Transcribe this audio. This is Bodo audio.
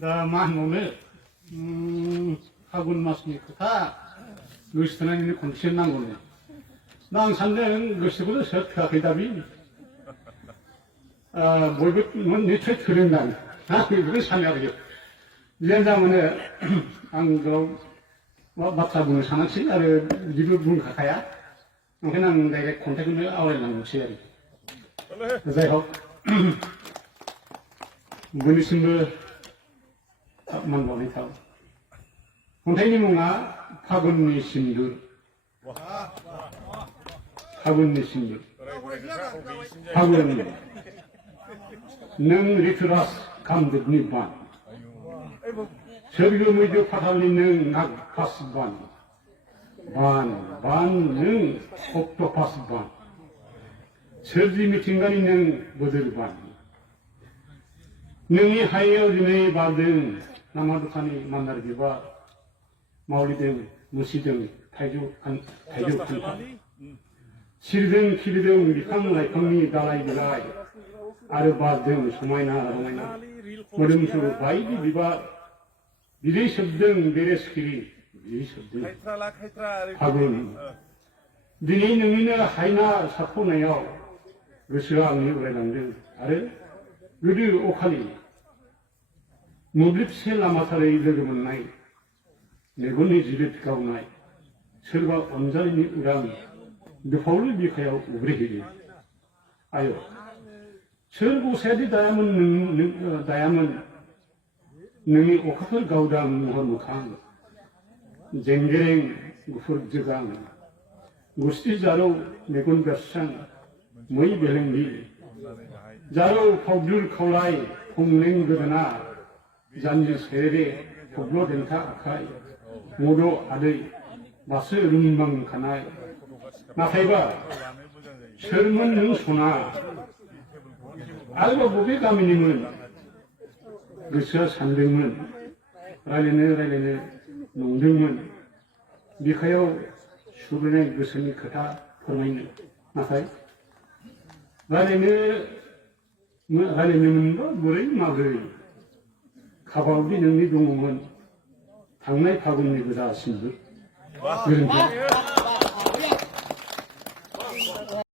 다 만오늘 하군 맞습니까? 다 루스트나 있는 컨디션 난 거네. 난 산대는 루스트보다 서트가 대답이 뭘그 니체 틀린다니. 그걸 산야하게. 이제자문에 안그 맞다분을 사나치 아래 리뷰 분 가까야. 그냥 내가 콘택을 아우레는 무시해야 그래서 문이신들 만보니 타고 콘택이 뭔가 파근니신들 파근니신들 파근 능 리트라스 감독 니반 저비금의 파탈리는 낙 파스반 반능 옥도 파스반 설지 미팅간이는 모델반 능이 하이어진의 받은 남아두칸이 만나르기와 마을이등 무시등 타이주 칸타 실등 키리등 리캉 라이캉니 달라이비라이 아르바등 소마이나 라마이나 머름수 바이비 비바 비레 섭등 베레 스키리 비레 섭등 하군 दिनै नोंनिनो हायना साख'नायाव गोसोआ आंनि उरायलांदों आरो गोदो अखालि मोब्लिबसे लामाथारै लोगो मोननाय मेगननि जिरित गावनाय सोरबा अनजालिनि उरां दुफावलु बिखायाव उब्रेहैयो आय' सोर गसायादि दायामोन नोंनि अखाफोर गावदां महर मोखां जेंगेरें गुफुर जोगां गुस्थि जारौ मेगन बेरस्रां मै बेलेंनि जारौ फावदुर खावलाय खंलें गोदोना जानजि सेरे थब्ल' देंखा आखाइ मद' आदै बासो रुंबांखानाय नाथायबा सोरमोन नों सना आरोबाव बबे गामिनिमोन गोसोआ सानदोंमोन रायलायनो नंदोंमोन बिखायाव सुग्लायनाय गोसोनि खोथा फोरमायनो नाथाय रायलायनो मोनबा बोरै माबोरै खाफालावदि नोंनि दङमोन थांनाय फागुननि गोजासिमबो गोजोन्थों